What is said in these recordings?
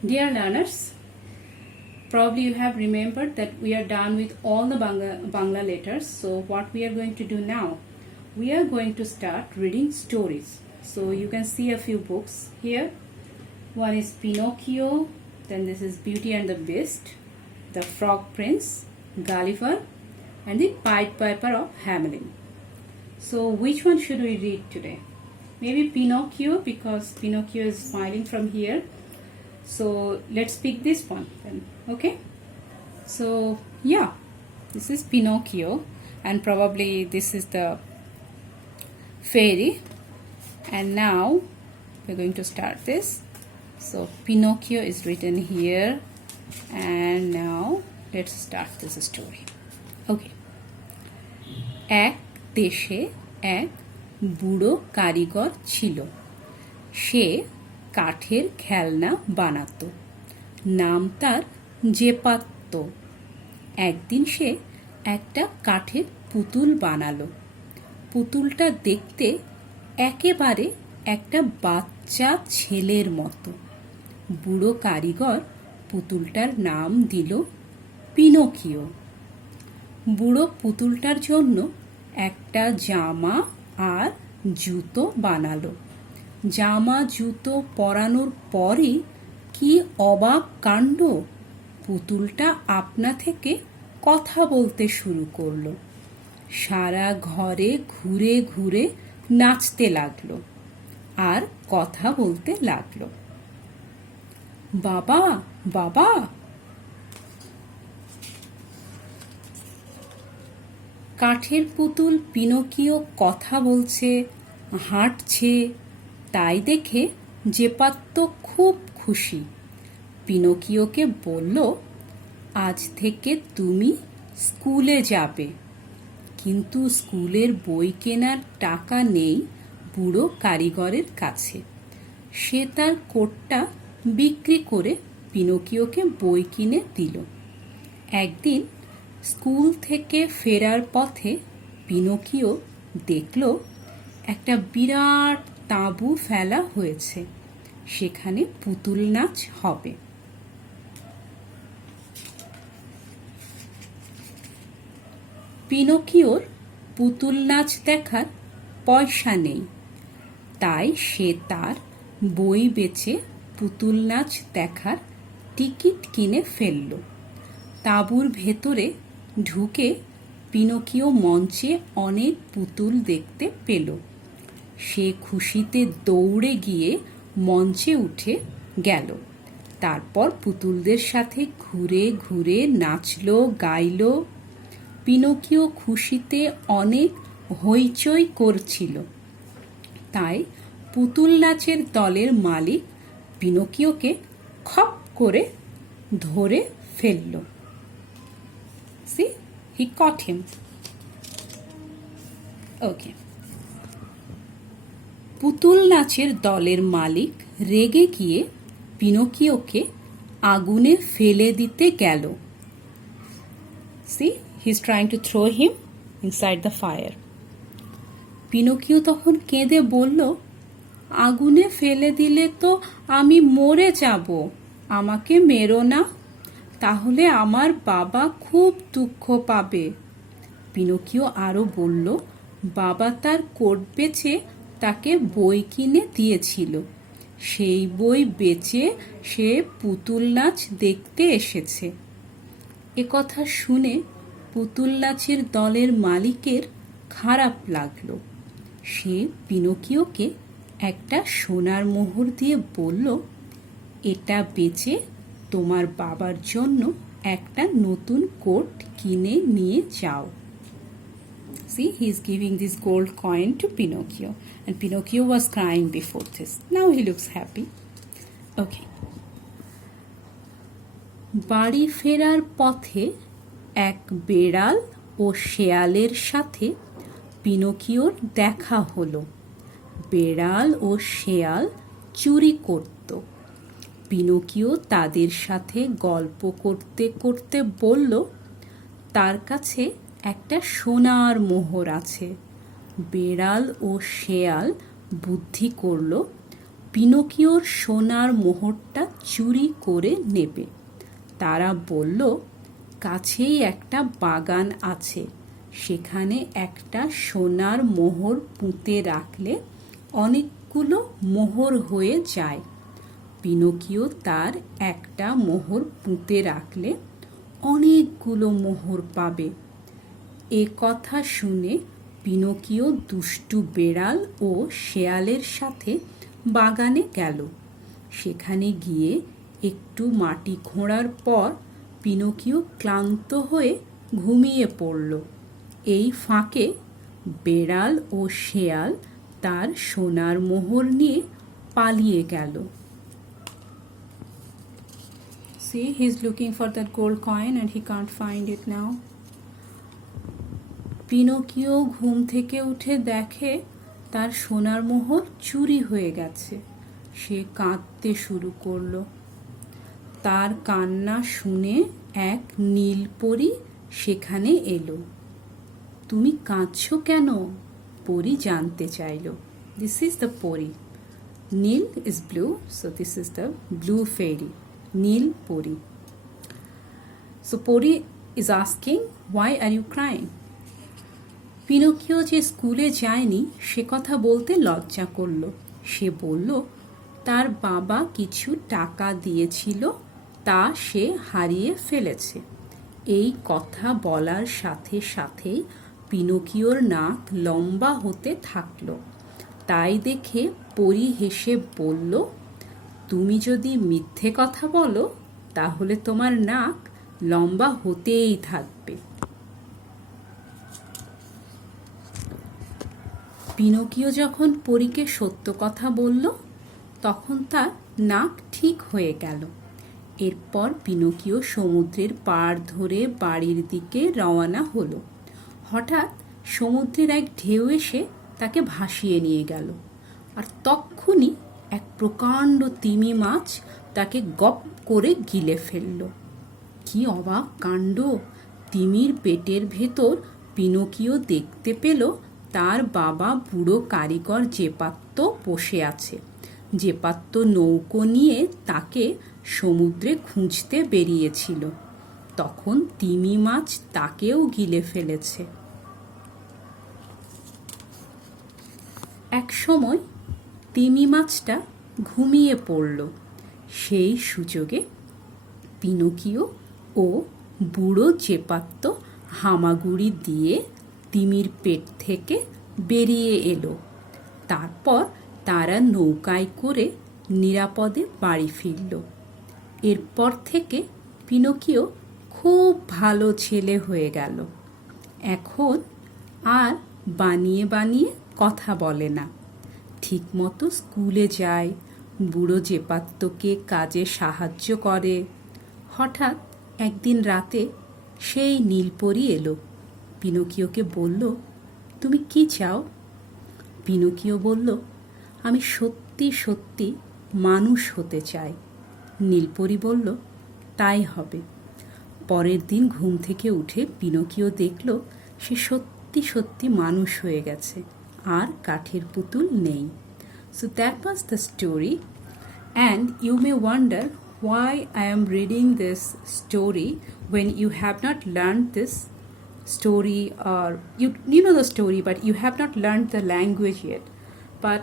Dear learners, probably you have remembered that we are done with all the Bangla letters. So what we are going to do now, we are going to start reading stories. So you can see a few books here. One is Pinocchio, then this is Beauty and the Beast, The Frog Prince, Gulliver, and the Pied Piper of Hamelin. So which one should we read today? Maybe Pinocchio, because Pinocchio is smiling from here. So let's pick this one then, okay? So yeah, this is Pinocchio, and probably this is the fairy. And now we're going to start this. So Pinocchio is written here, and now let's start this story. Okay. এক দেশে এক বুড়ো কারিগর ছিল। সে কাঠের খেলনা বানাতো। নাম তার জেপাত্তো। একদিন সে একটা কাঠের পুতুল বানালো। পুতুলটা দেখতে একেবারে একটা বাচ্চা ছেলের মতো। বুড়ো কারিগর পুতুলটার নাম দিল পিনোকিও। বুড়ো পুতুলটার জন্য একটা জামা আর জুতো বানালো। জামা জুতো পরানোর পরই কি অবাক কাণ্ড! পুতুলটা আপনা থেকে কথা বলতে শুরু করলো। সারা ঘরে ঘুরে ঘুরে নাচতে লাগলো আর কথা বলতে লাগলো। বাবা, বাবা! কাঠের পুতুল পিনোকিও কথা বলছে, হাঁটছে, তাই দেখে জেপাত্তো খুব খুশি। পিনোকিওকে বলল, আজ থেকে তুমি স্কুলে যাবে। কিন্তু স্কুলের বই কেনার টাকা নেই বুড়ো কারিগরের কাছে। সে তার কোটটা বিক্রি করে পিনোকিওকে বই কিনে দিল। একদিন স্কুল থেকে ফেরার পথে পিনোকিও দেখল একটা বিরাট তাঁবু ফেলা হয়েছে। সেখানে পুতুল নাচ হবে। পিনোকিওর পুতুল নাচ দেখার পয়সা নেই, তাই সে তার বই বেচে পুতুল নাচ দেখার টিকিট কিনে ফেলল। তাঁবুর ভেতরে ঢুকে পিনোকিও মঞ্চে অনেক পুতুল দেখতে পেল। সে খুশিতে দৌড়ে গিয়ে মঞ্চে উঠে গেল। তারপর পুতুলদের সাথে ঘুরে ঘুরে নাচল, গাইল। পিনোকিও খুশিতে অনেক হইচই করছিল। তাই পুতুল নাচের দলের মালিক পিনোকিওকে খপ করে ধরে ফেলল। See, he caught him. Okay. পুতুল নাচের দলের মালিক রেগে গিয়ে পিনোকিওকে আগুনে ফেলে দিতে গেল। See, he's trying to throw him inside the fire. Pinocchio তখন কেঁদে বলল, আগুনে ফেলে দিলে তো আমি মরে যাব। আমাকে মেরো না, তাহলে আমার বাবা খুব দুঃখ পাবে। পিনোকিও আরো বলল, বাবা তার কোট বেচে তাকে বই কিনে দিয়েছিল। সেই বই বেচে সে পুতুল নাচ দেখতে এসেছে। একথা শুনে পুতুল নাচের দলের মালিকের খারাপ লাগলো। সে পিনোকিওকে একটা সোনার মোহর দিয়ে বলল, এটা বেচে তোমার বাবার জন্য একটা নতুন কোট কিনে নিয়ে যাও। See, he is giving this gold coin to Pinocchio, and Pinocchio was crying before this. Now he looks happy. Okay. বাড়ি ফেরার পথে এক বেড়াল ও শেয়ালের সাথে পিনোকিওর দেখা হলো। বেড়াল ও শেয়াল চুরি করত। পিনোকিও তাদের সাথে গল্প করতে করতে বলল, তার কাছে একটা সোনার মোহর আছে। বেড়াল ও শেয়াল বুদ্ধি করল, পিনোকিওর সোনার মোহরটা চুরি করে নেবে। তারা বলল, কাছেই একটা বাগান আছে, সেখানে একটা সোনার মোহর পুঁতে রাখলে অনেকগুলো মোহর হয়ে যায়। পিনোকিও তার একটা মোহর পুঁতে রাখলে অনেকগুলো মোহর পাবে। এ কথা শুনে পিনোকিও দুষ্টু বেড়াল ও শেয়ালের সাথে বাগানে গেল। সেখানে গিয়ে একটু মাটি খোঁড়ার পর পিনোকিও ক্লান্ত হয়ে ঘুমিয়ে পড়ল। এই ফাঁকে বেড়াল ও শেয়াল তার সোনার মোহর নিয়ে পালিয়ে গেল। See, he's looking for that gold coin and he can't find it now. Pinocchio ঘুম থেকে উঠে দেখে তার সোনার মোহর চুরি হয়ে গেছে। সে কাঁদতে শুরু করলো। তার কান্না শুনে এক নীলপরী সেখানে এলো। তুমি কাঁদছো কেন? পরী জানতে চাইল। দিস ইজ দ্য পরী। নীল is blue, so this is the blue fairy, নীল পরী। সো পরী is asking, why are you crying? Pinocchio যে স্কুলে যায়নি সে কথা বলতে লজ্জা করল। সে বলল, তার বাবা কিছু টাকা দিয়েছিল, তা সে হারিয়ে ফেলেছে। এই কথা বলার সাথে সাথেই পিনোকিওর নাক লম্বা হতে থাকলো। তাই দেখে পরী হেসে বলল, তুমি যদি মিথ্যে কথা বলো তাহলে তোমার নাক লম্বা হতেই থাকবে। পিনোকিও যখন পরীকে সত্য কথা বলল তখন তার নাক ঠিক হয়ে গেল। এরপর পিনোকিও সমুদ্রের পাড় ধরে বাড়ির দিকে রওনা হলো। হঠাৎ সমুদ্রের এক ঢেউ এসে তাকে ভাসিয়ে নিয়ে গেল। আর তক্ষুনি এক প্রকাণ্ড তিমি মাছ তাকে গপ করে গিলে ফেলল। কি অবাক কাণ্ড! তিমির পেটের ভেতর পিনোকিও দেখতে পেল তার বাবা বুড়ো কারিগর জেপাত্তো বসে আছে। জেপাত্তো নৌকো নিয়ে তাকে সমুদ্রে খুঁজতে বেরিয়েছিল। তখন তিমি মাছ তাকেও গিলে ফেলেছে। এক সময় তিমি মাছটা ঘুমিয়ে পড়ল। সেই সুযোগে পিনোকিও ও বুড়ো জেপাত্তো হামাগুড়ি দিয়ে তিমির পেট থেকে বেরিয়ে এলো। তারপর তারা নৌকায় করে নিরাপদে বাড়ি ফিরল। এরপর থেকে পিনোকিও খুব ভালো ছেলে হয়ে গেল। এখন আর বানিয়ে বানিয়ে কথা বলে না, ঠিকমতো স্কুলে যায়, বুড়ো জেপাত্তোকে কাজে সাহায্য করে। হঠাৎ একদিন রাতে সেই নীলপরী এলো। পিনোকিওকে বলল, তুমি কি চাও? পিনোকিও বলল, আমি সত্যি সত্যি মানুষ হতে চাই। নীলপরী বলল, তাই হবে। পরের দিন ঘুম থেকে উঠে পিনোকিও দেখল সে সত্যি সত্যি মানুষ হয়ে গেছে, আর কাঠের পুতুল নেই। So that was the story, and you may wonder why I am reading this story when you have not learned this story, or you know the story but you have not learned the language yet. But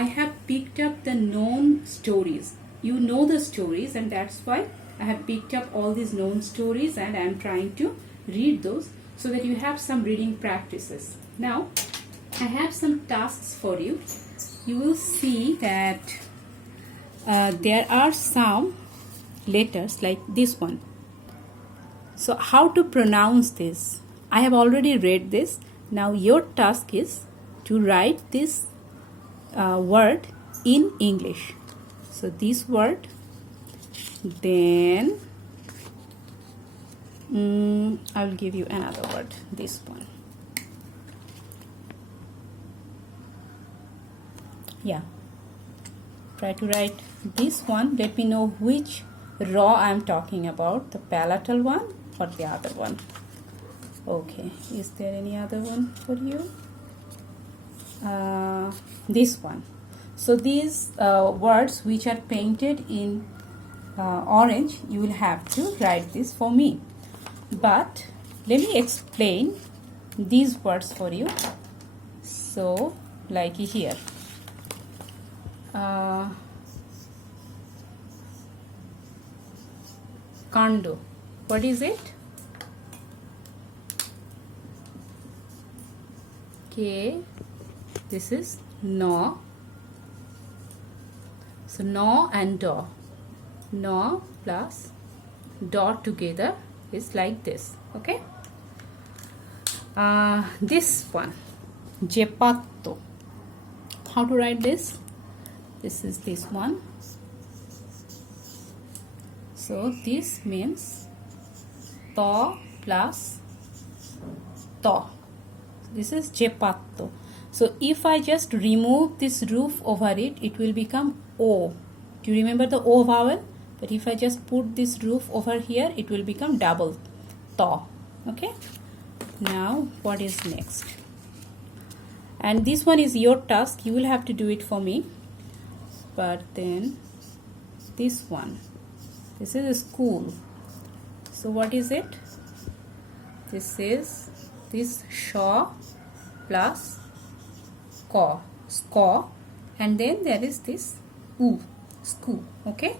I have picked up the known stories. You know the stories, and that's why I have picked up all these known stories and I am trying to read those so that you have some reading practices. Now I have some tasks for you. You will see that there are some letters like this one. So how to pronounce this? I have already read this. Now your task is to write this word in English. So this word, then I will give you another word, this one. Yeah, try to write this one. Let me know which raw I am talking about, the palatal one or the other one. Okay, is there any other one for you? This one. So these words which are painted in orange, you will have to write this for me. But let me explain these words for you. So like here, kando, what is it? Okay, this is no. So no and do. No plus do together is like this. Okay. This one, jepatto. How to write this? This is this one. So this means to plus to. This is jepatto. So if I just remove this roof over it, it will become O. Do you remember the O vowel? But if I just put this roof over here, it will become double to. Okay. Now what is next? And this one is your task. You will have to do it for me. But then this one. This is a school. So what is it? This is this sha plus ko, sko, and then there is this u, school. Okay,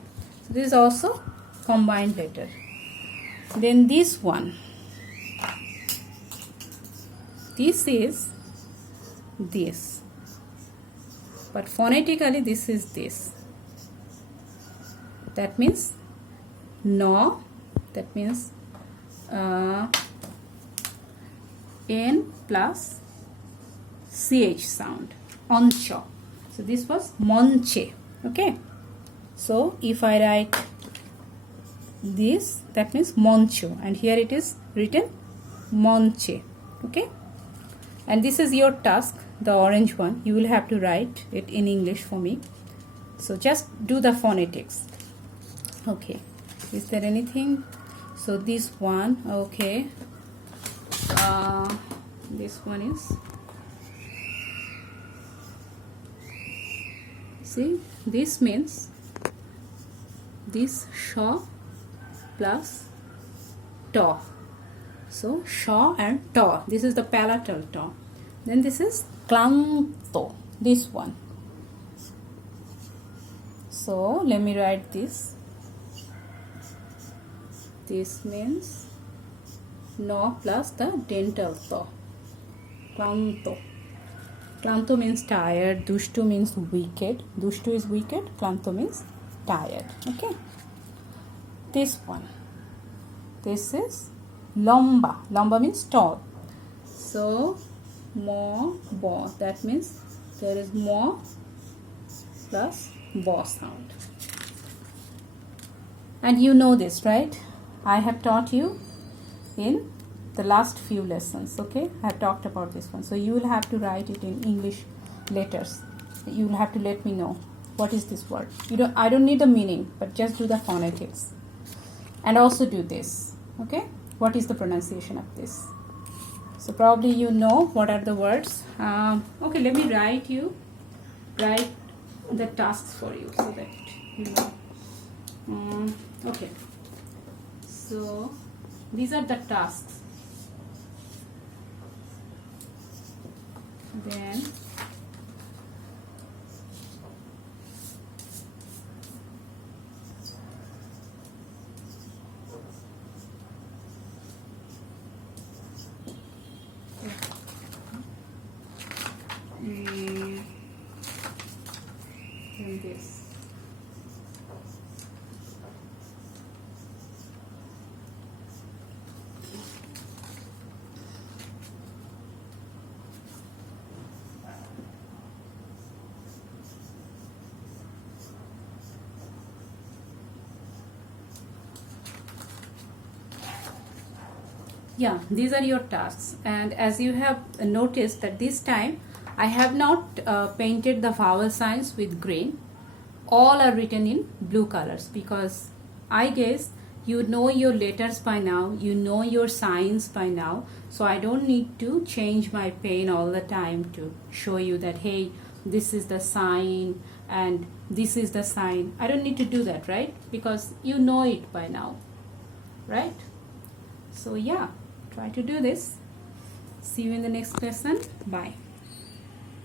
so this is also combined letter. Then this one, this is this, but phonetically this is this. That means no, that means N plus CH sound, oncho. So this was monche. Okay, so if I write this, that means moncho, and here it is written monche. Okay, and this is your task, the orange one. You will have to write it in English for me. So just do the phonetics. Okay, is there anything? So this one, okay, this one is, see, this means this sha plus to. So sha and to, this is the palatal to. Then this is klanto, this one. So let me write this. This means no plus the dental to. Klanto. Klanto means tired. Dushtu means wicked. Dushtu is wicked. Klanto means tired. Okay. This one. This is lomba. Lomba means tall. So mo bo. That means there is mo plus bo sound. And you know this, right? I have taught you in the last few lessons. Okay, I have talked about this one. So you will have to write it in English letters. You will have to let me know what is this word. I don't need the meaning, but just do the phonetics. And also do this. Okay, what is the pronunciation of this? So probably you know what are the words. Okay, let me write the tasks for you so that you know. Okay, so these are the tasks. Then this. Yeah, these are your tasks, and as you have noticed that this time I have not painted the vowel signs with green. All are written in blue colors because I guess you know your letters by now, you know your signs by now, so I don't need to change my pen all the time to show you that hey, this is the sign and this is the sign. I don't need to do that, right? Because you know it by now, right? So yeah, try to do this. See you in the next lesson. Bye.